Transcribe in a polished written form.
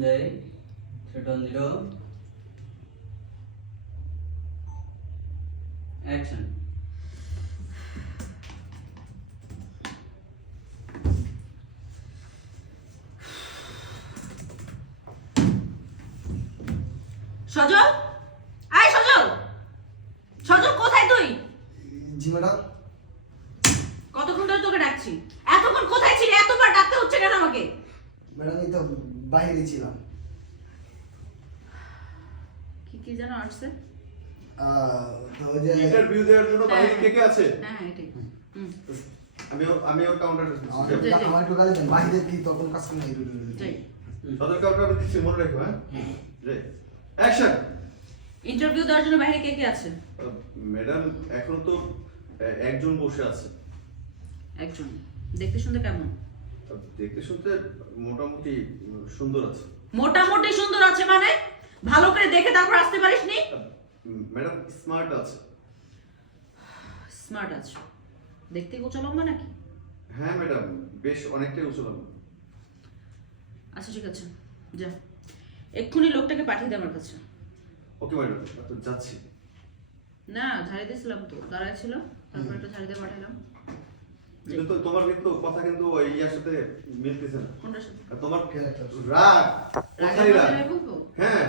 দেই 310 অ্যাকশন। সজল, আয় সজল। সজল কোথায় তুই? জি ম্যাডাম। কতক্ষণ ধরে তোকে ডাকছি, এতক্ষণ কোথায় ছিলি? এতবার ডাকতে হচ্ছে কেন আমাকে? ম্যাডাম এই তো বাইরে ছিলাম। কি কি যেন আসছে? তো ওই যে ইন্টারভিউ দেওয়ার জন্য বাইরে কে কে আছে? হ্যাঁ এটাই। আমি ওর কাউন্টারে আমার একটু গালি দেন, বাইরে কি তখন কাজ করে নাই। যাই। সদর কাউন্টারে দিচ্ছি, মনে রাখো। হ্যাঁ রে অ্যাকশন। ইন্টারভিউ দেওয়ার জন্য বাইরে কে কে আছে? ম্যাডাম এখন তো একজন বসে আছে। একজন। দেখতে শুনতে কেমন? দেখতে শুনতে মোটামুটি সুন্দর আছে। মোটামুটি সুন্দর আছে মানে? ভালো করে দেখে তারপর আসতে পারিসনি? ম্যাডাম স্মার্ট আছে। স্মার্ট আছে। দেখতে গোছালম্বা নাকি? হ্যাঁ ম্যাডাম, বেশ অনেকটাই উঁচুলাম। আচ্ছা ঠিক আছে, যা এক্ষুনি লোকটাকে পাঠিয়ে দে আমার কাছে। ওকে ম্যাডাম, তো যাচ্ছি। না ঝাড়ি দিয়েছিলাম তো, দাঁড়ায় ছিল, তারপর একটা ঝাড়ি দিয়ে পাঠালাম। কিন্তু তো তোমার কিন্তু কথা কিন্তু ওই ইয়ার সাথে মিলতেছে না। কোনটার সাথে? আর তোমার ক্যারেক্টার রাগ, রাগের কোথায় রাগ? মাথায় বলবো? হ্যাঁ